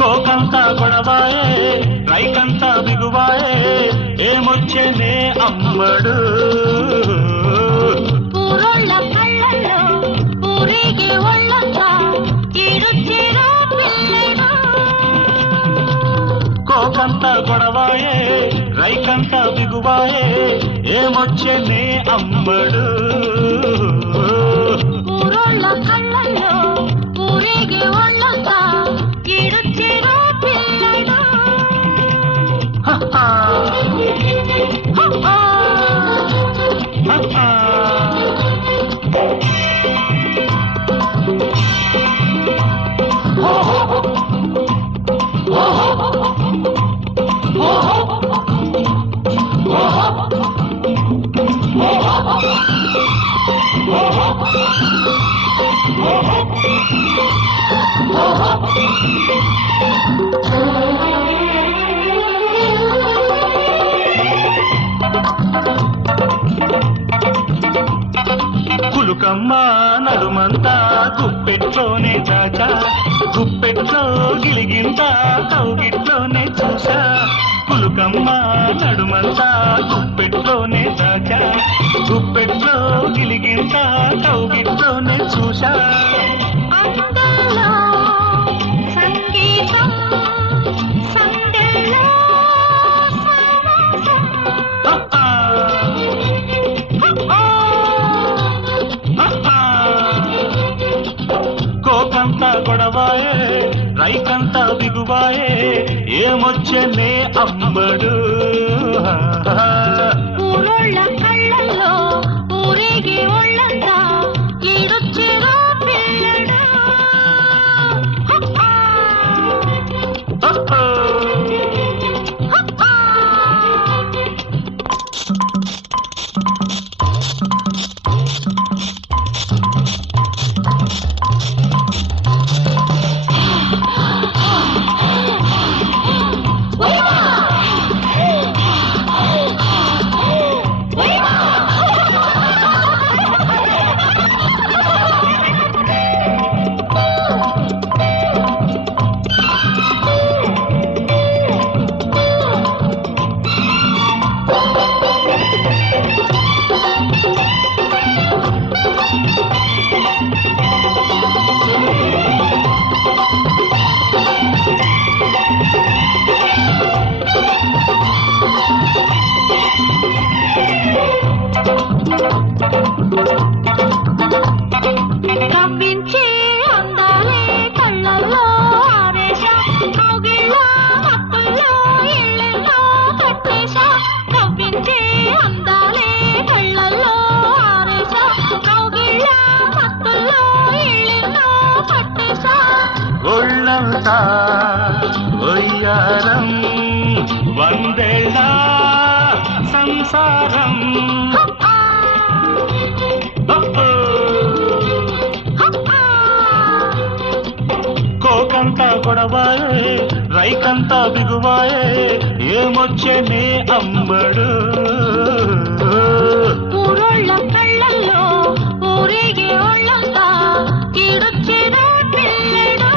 కోకంతా గొడవాయే రైకంతా బిగువాయే ఏమొచ్చేనే అమ్మడు ఊరోళ్ళ కళ్ళల్లో ఊరేగే ఒళ్ళంతా ఈడొచ్చేరా పిల్లడు కోకంతా గొడవాయే రైకంతా బిగువాయే ఏమొచ్చేనే అమ్మడు ఊరోళ్ళ కళ్ళల్లో ఊరేగే ఒళ్ళంతా ఈడొచ్చేరా పిల్లడు కులుకమ్మ నడుమంతా గుప్పెట్లోనే దాచా గుప్పెట్లో గిలిగింత కౌగిట్లోనే చూసా కులుకమ్మ నడుమంతా గుప్పెట్లోనే దాచా గుప్పెట్లో గిలిగింత కౌగిట్లోనే చూసా అందంలో సంగీతం సందెల్లో కోకంతా గొడవాయే రైకంతా బిగువాయే ఏమొచ్చనే అమ్మడు ఊరోళ్ళ కళ్ళల్లో ఊరేగే ఒళ్ళంతా ఈడొచ్చేరా పిల్లడు కవ్వించే అందాలే కళ్ళల్లో ఆరేశా కౌగిళ్ళో హత్తుల్లో ఇళ్ళల్లో కట్టేశా కవ్వించే అందాలే కళ్ళల్లో ఆరేశా కౌగిళ్ళో హత్తుల్లో ఇళ్ళల్లో కట్టేశా ఒళ్ళంతా ఒయ్యారం వందేళ్ళ సంసారం కోకంతా గొడవాయే రైకంతా బిగువాయే ఏమొచ్చేనే అమ్మడు ఊరోళ్ళ కళ్ళల్లో ఊరేగే ఒళ్ళంతా ఈడొచ్చేరా పిల్లడు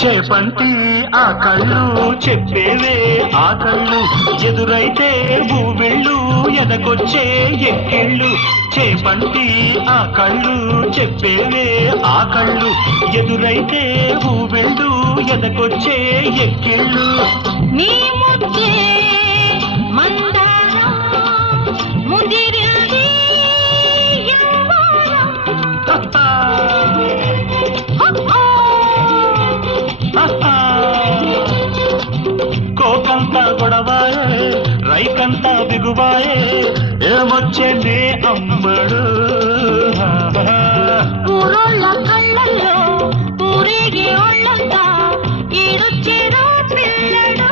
చేపంటి ఆ కళ్ళు చెప్పేవే ఆ కళ్ళు ఎదురైతే ఊవిళ్ళు ఎదకొచ్చే ఎక్కిళ్ళు చేపంటి ఆ కళ్ళు చెప్పేవే ఆ కళ్ళు ఎదురైతే ఊవిళ్ళు ఎదకొచ్చే ఎక్కిళ్ళు నీ ముద్దే మందారం ముదిరింది యవ్వనం. పైకంతా బిగువాయే ఏమొచ్చే నే అమ్మడు ఊరోళ్ళ కళ్ళల్లో ఊరేగే ఒళ్ళంతా ఈడొచ్చేదో పిల్లడు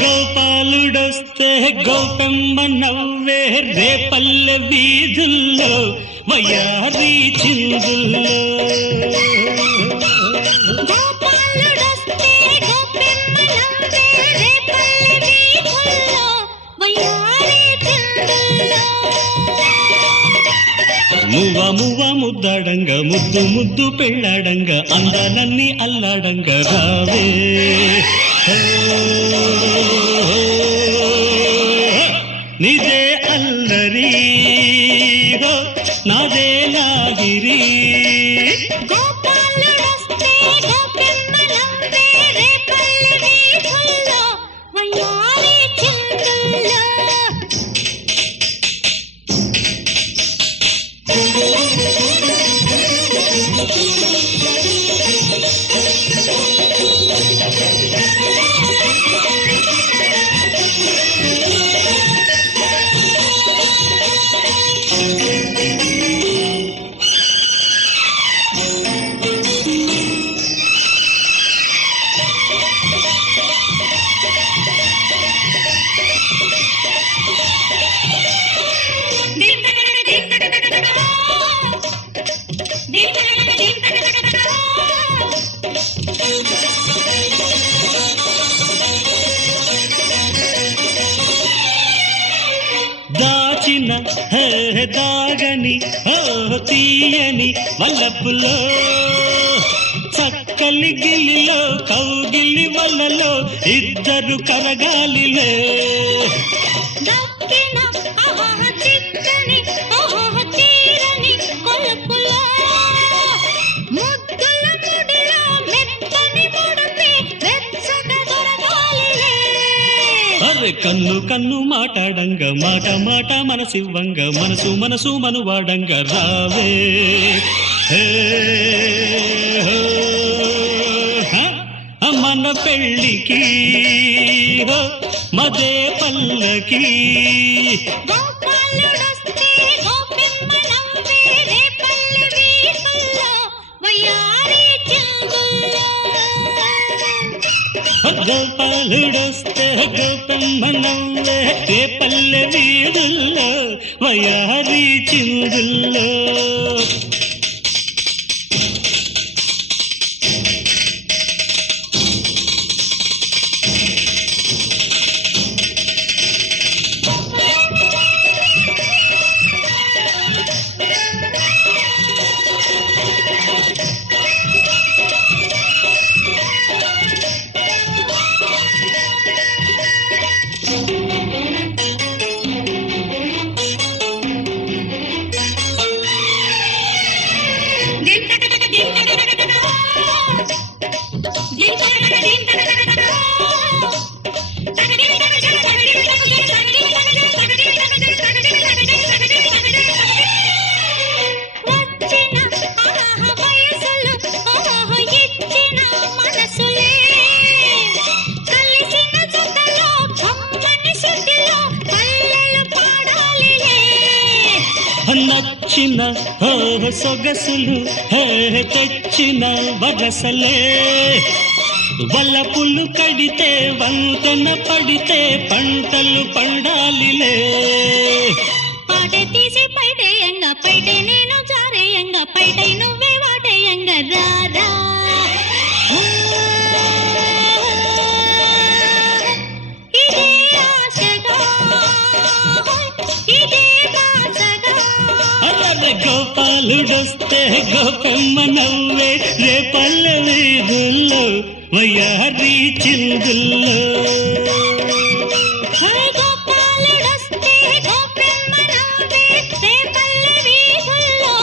గోపాలుడొస్తే గోపెమ్మ నవ్వే రేపల్లె వీధుల్లో వయ్యారి చిందుల్లో మువ్వ మువ్వ ముద్దాడంగా ముద్దు ముద్దు పెళ్ళాడంగా అందాలన్నీ అల్లాడంగా రావే నిజే అల్లరి నాదే లాగిరి దాచిన దాగని తీయని వల్లపులో చక్కలి గిల్లిలో కౌగిల్లి వల్లలో ఇద్దరు కరగాలిలే కన్ను కన్ను మాటాడంగా మాట మాట మనసివ్వంగా మనసు మనసు మనువాడంగా రావే మన పెళ్ళికి మదే పల్లకి గోపాలుడొస్తే గోపమ్మ నవ్వే రేపల్లె వీధుల్లో వయారి చిందుల్లో సొగసులు తెచ్చిన వరసలే వల్లపులు కడితే వంతెన పడితే పంటలు పండాలిలే పాటే తీసి పైటేయంగా పైటే నేను జారేయంగా పైటై నువ్వే వాటేయంగా రారా ఇదే ఆశగా ఇదే బాసగా అరే గోపాలుడొస్తే గోపెమ్మ నవ్వే రేపల్లె వీధుల్లో వయ్యారి చిందుల్లో గోపాలుడొస్తే గోపెమ్మ నవ్వే రేపల్లె వీధుల్లో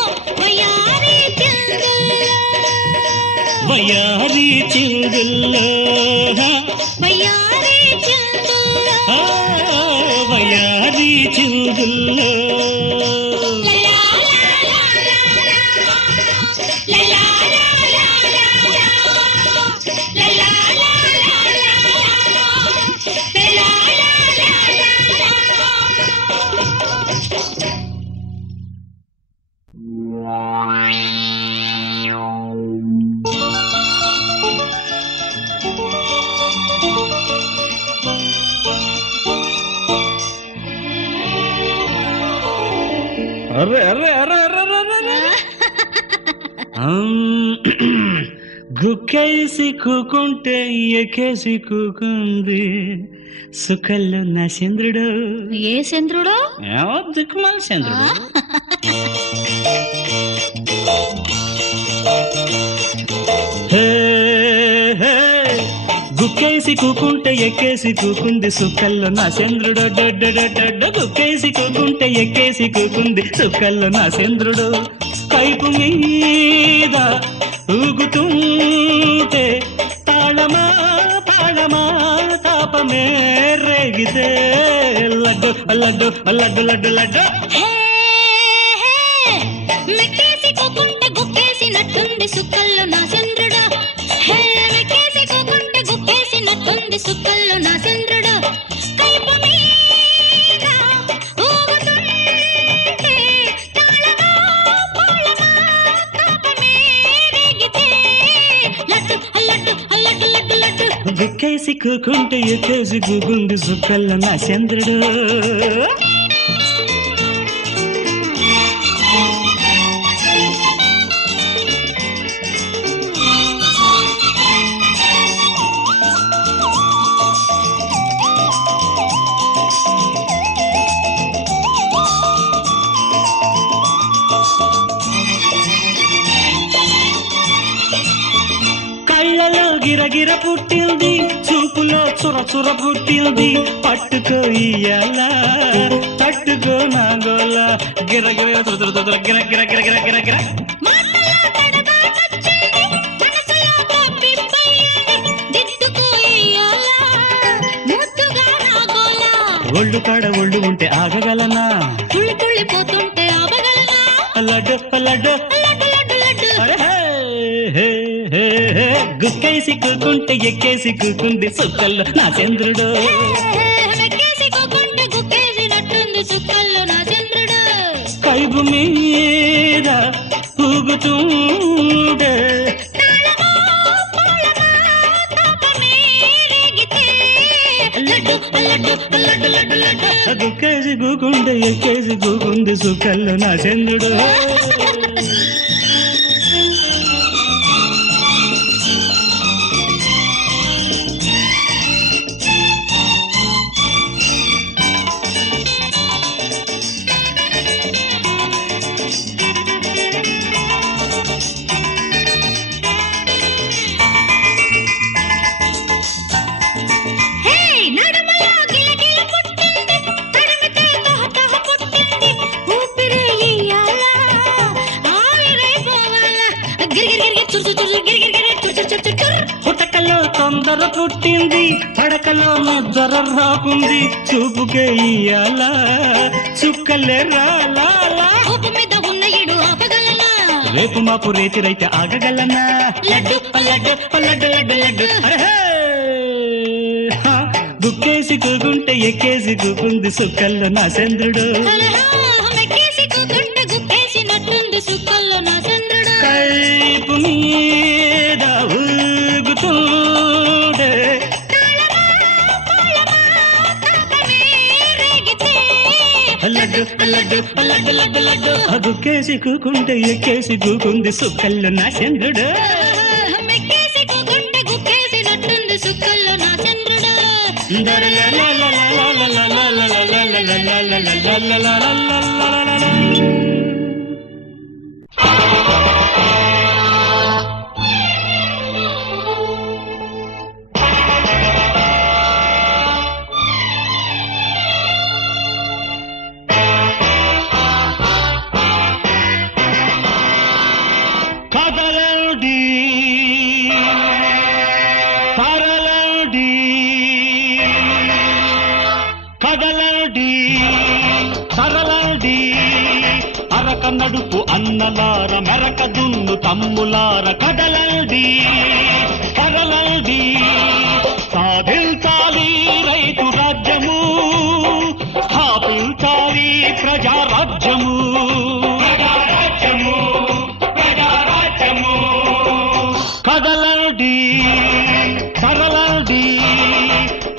వయ్యారి చిందుల్లో వయ్యారి చిందుల్లో వయ్యారి చిందుల్లో వయ్యారి చిందుల్లో అరే అరే అరే అరే అరే గుక్కేసి కూకుంటే ఎక్కేసి కూకుంది సుఖల్లో నా చంద్రుడు ఏ చంద్రుడో ఏమో దిక్కుమాల చంద్రుడు గుక్కేసి కూకుంటే ఎక్కేసి కూకుంది సుఖల్లో నా చంద్రుడు డడ్డ గుక్కేసి కూకుంటే ఎక్కేసి కూకుంది సుఖల్లో నా చంద్రుడు కైపు మీద ఊగుతుంటే తాళమా తాళమా తాపమే రేగితే లడ్డు లడ్డు లడ్డు లడ్డు లడ్డు మెక్కేసి కూకుంటే గుక్కేసినట్టుంది సుక్కల్లో నా చంద్రుడు మెక్కేసి కూకుంటే గుక్కేసినట్టుంది సుక్కల్లో నా చంద్రుడు కైపు మీద ఊగుతుంటే తాళమా పాళమా తాపమే రేగితే లడ్డు లడ్డు లడ్డు లడ్డు లడ్డు గుక్కేసి కూకుంటే ఎక్కేసి కూకుంది సుక్కల్లో నా చంద్రుడు కళ్ళలో గిరగిర పుట్టింది చూపులో చుర పుట్టింది పట్టుకో ఇయ్యాల పట్టుకో నా గోల గిరగిర గిర గిర గిర గిర గిర గిర మాటలో తడబాటొచ్చింది మనసులో తప్పిపోయింది దిద్దుకో ఇయ్యాల ముద్దుగా నా గోల ఒళ్ళు కాడ ఒళ్ళు ఉంటే ఆగగలనా తుళ్ళి తుళ్ళిపోతుంటే ఆపగలనా లడ్డు లడ్డు లడ్డు లడ్డు లడ్డు అరే హే హే హే గుక్కేసి కూకుంటే ఎక్కేసి కూకుంది సుక్కల్లో నా చంద్రుడు మెక్కేసి కూకుంటే గుక్కేసినట్టుంది సుక్కల్లో నా చంద్రుడు కైపు మీద ఊగుతుండే తాళమా పాళమా తాపమే రేగితే లడ్డు లడ్డు లడ్డు లడ్డు లడ్డు గుక్కేసి కూకుంటే ఎక్కేసి కూకుంది సుక్కల్లో నా చంద్రుడు హే నడుమలో గిలగిల పుట్టింది తడిమితే తహతహ పుట్టింది ఊపిరి ఇయ్యాల ఆవిరే పోవాల గిరిగిరి చురు చురు గిరిగిరి చురు చురు చురు పుటకలో తొందర పుట్టింది పడకలో నద్దర రాకుంది చూపుకే ఇయ్యాల చుక్కలే రాలా ఊపు మీద ఉన్న ఇడు ఆపగలనా రేపు మాపు రేతిరైతే ఆగగలనా లడ్డు లడ్డు లడ్డు లడ్డు లడ్డు అరే గుక్కేసి కూకుంటే ఎక్కేసి కూకుంది సుక్కల్లో నా చంద్రుడు మెక్కేసి కూకుంటే గుక్కేసినట్టు లడ్డు లడ్డు లడ్డు లడ్డు లడ్డు అగుకేసి కూకుంటే ఎక్కేసి కూకుంది సుక్కల్లో నా చంద్రుడు మెక్కేసి కూకుంటే గుక్కేసినట్టుంది సుక్కల్లో నా చంద్రుడు నడుపు అన్నలార మెరక దున్ను తమ్ములార కదలండి కదలండి సాధించాలి రైతు రాజ్యము స్థాపించాలి ప్రజారాజ్యము ప్రజారాజ్యము ప్రజారాజ్యము కదలండి కదలండి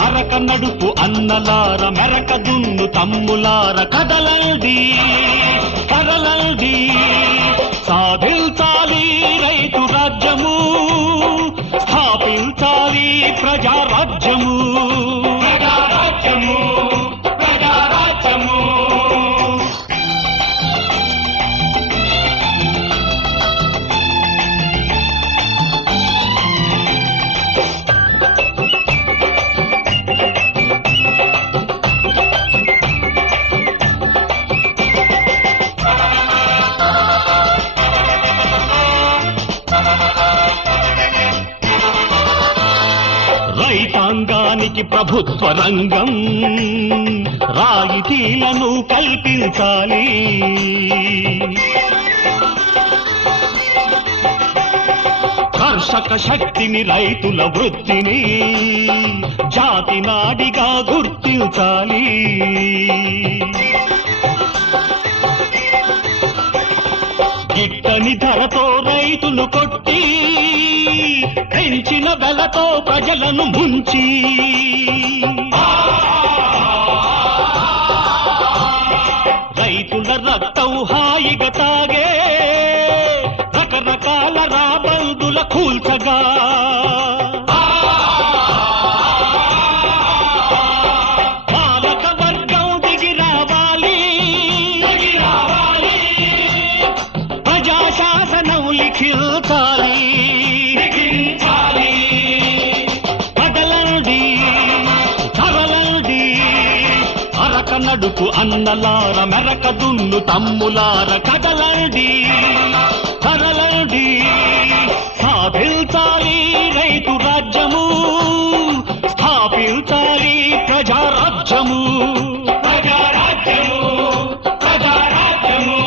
అరక నడుపు అన్నలార మెరక దున్ను తమ్ములార కదలండి కదలండి సాధించాలి రైతు రాజ్యము స్థాపించాలి ప్రజారాజ్యము ప్రజారాజ్యము ప్రజారాజ్యము రైతాంగానికి ప్రభుత్వ రంగం రాయితీలను కల్పించాలి కర్షక శక్తిని రైతుల వృత్తిని జాతి నాడిగా గుర్తించాలి గిట్టని ధరతో రైతులు కొట్టి పెంచిన వెలతో ప్రజలను ముంచి రైతుల రక్తం హాయిగా తాగే రకరకాల రాబందుల కూల్చగా పాలక వర్గం దిగి రావాలి ప్రజాశాసనం లిఖించాలి నడుపు అన్నలార మెరక దున్ను తమ్ములార కదలండి కదలండి సాధించాలి రైతు రాజ్యము స్థాపించాలి ప్రజారాజ్యము ప్రజారాజ్యము ప్రజారాజ్యము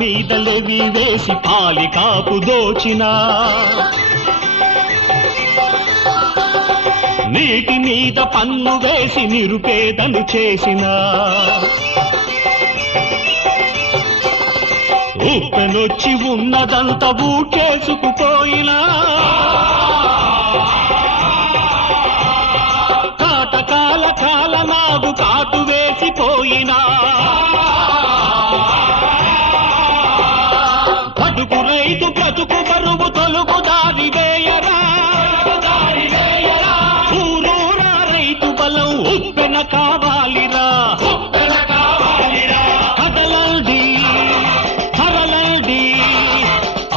మీద లెవి వేసి పాలి కాపు దోచిన నీటి మీద పన్ను వేసి నిరుపేదను చేసిన ఉప్పెనొచ్చి ఉన్నదంతా ఊడ్చేసుకుపోయినా కాటకాల కాల నాగు కాటు వేసిపోయినా రైతు బ్రతుకు బరువు తొలుగు దారి వేయరా ఊరూరా రైతు బలం ఉప్పెన కావాలిరా కదలండి కదలండి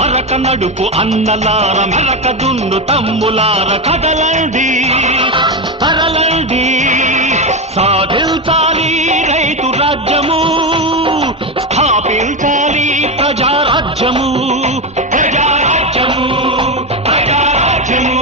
అరక నడుపు అన్నలార మెరక దున్ను తమ్ములార కదలండి కదలండి సాధించాలి రైతు రాజ్యము స్థాపించాలి ప్రజారాజ్యము ప్రజారాజ్యము ప్రజారాజ్యము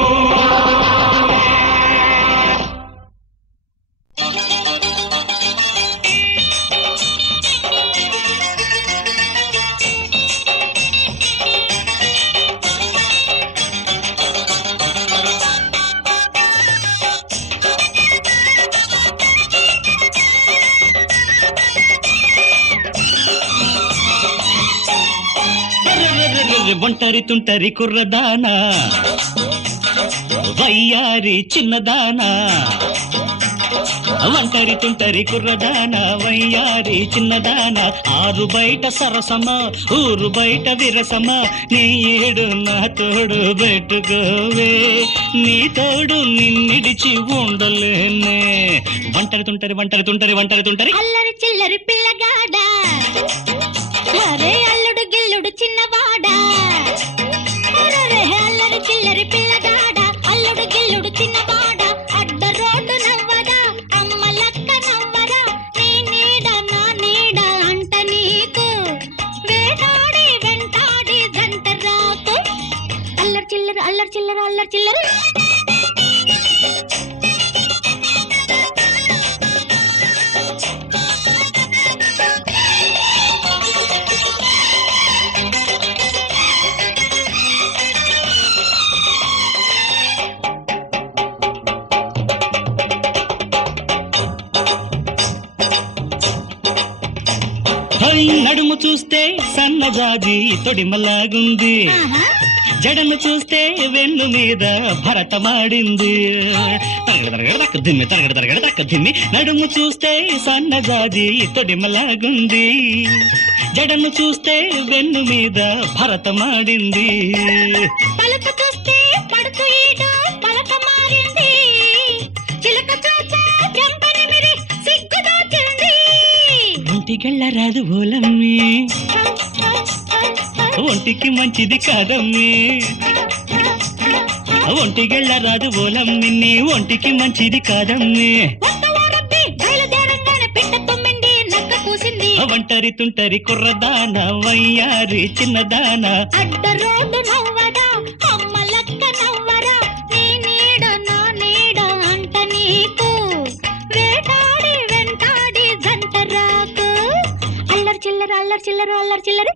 అర్రె ఒంటరి తుంటరి కుర్రదానా వయ్యారి చిన్నదానా ఒంటరి తుంటరి కుర్రదానా వయ్యారి చిన్నదానా ఆరు బయట సరసమా ఊరు బయట విరసమా నీ ఏడు నా తోడు పెట్టుకోవే నీ తోడు నిన్నిడిచి ఉండలేనే ఒంటరి తుంటరి ఒంటరి తుంటరి ఒంటరి తుంటరి అల్లరి చిల్లరి పిల్లగాడా అరే అల్లుడు గిల్లుడు చిన్నవాడా అరే అల్లరి చిల్లరి పిల్లగాడా అల్లుడు గిల్లుడు చిన్నవాడా అడ్డ రోడ్డు నవ్వదా అమ్మ లక్క నవ్వదా నీ నీడ నా నీడ అంట నీకు వేటాడి వెంటాడి జంట రాకు అల్లరి చిల్లర అల్లరి చిల్లర అల్లరి చిల్లర నడుము చూస్తే సన్నజాజి తొడిమలాగుంది జడను చూస్తే వెన్ను మీద భరతమాడింది తరగడదిమ్మి నడుము చూస్తే సన్నజాజి తొడిమలాగుంది జడను చూస్తే వెన్ను మీద భరతమాడింది పలక చూస్తే పడుతూ ఈడు పలక మారింది చిలక చూస్తే జంపని మిరి సిగ్గు దోచింది ఒంటికెళ్ళరాదు ఓలమ్మి ఒంటికి మంచిది కాదమ్మి ఒంటికెళ్ళరాదు ఓలమ్మి నీ ఒంటికి మంచిది కాదమ్మి ఒంటరి తుంటరి కుర్రదానా వయ్యారి చిన్నదానా అడ్డ రోడ్డు నవ్వదా అమ్మ లక్క నవ్వరా నీ నీడ నా నీడ అంట నీకు వేటాడి వెంటాడి జంట రాకు అల్లరి చిల్లర అల్లరి చిల్లర అల్లరి చిల్లర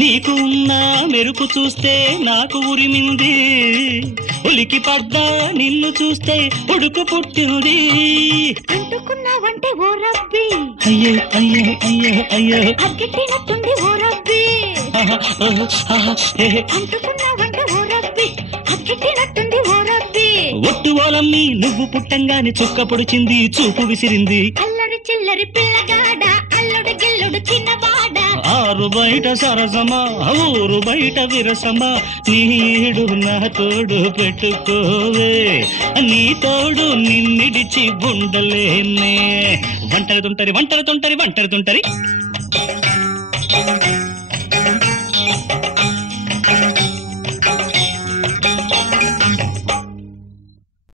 నీకు ఉన్న మెరుపు చూస్తే నాకు ఉరిమింది ఉలికి పడ్డా నిన్ను చూస్తే ఉడుకు పుట్టింది అంటుకున్నావంటే ఓ రబ్బీ అయ్యో అయ్యో అయ్యో అయ్యో అగ్గెట్టినట్టుంది ఓ రబ్బీ అంటుకున్నావంటే ఓ రబ్బీ అగ్గెట్టినట్టుంది ఓ రబ్బీ ఒట్టు ఓలమ్మి నువ్వు పుట్టంగాని చుక్క పొడిచింది చూపు విసిరింది అల్లరి చిల్లరి పిల్లగాడ అల్లుడు గిల్లుడు చిన్నవాడ ఆరు బయట సరసమా ఊరు బయట విరసమా నీడు నా తోడు పెట్టుకోవే నీ తోడు నిన్నిడిచి ఉండలేనే ఒంటరి తుంటరి ఒంటరి తుంటరి ఒంటరి తుంటరి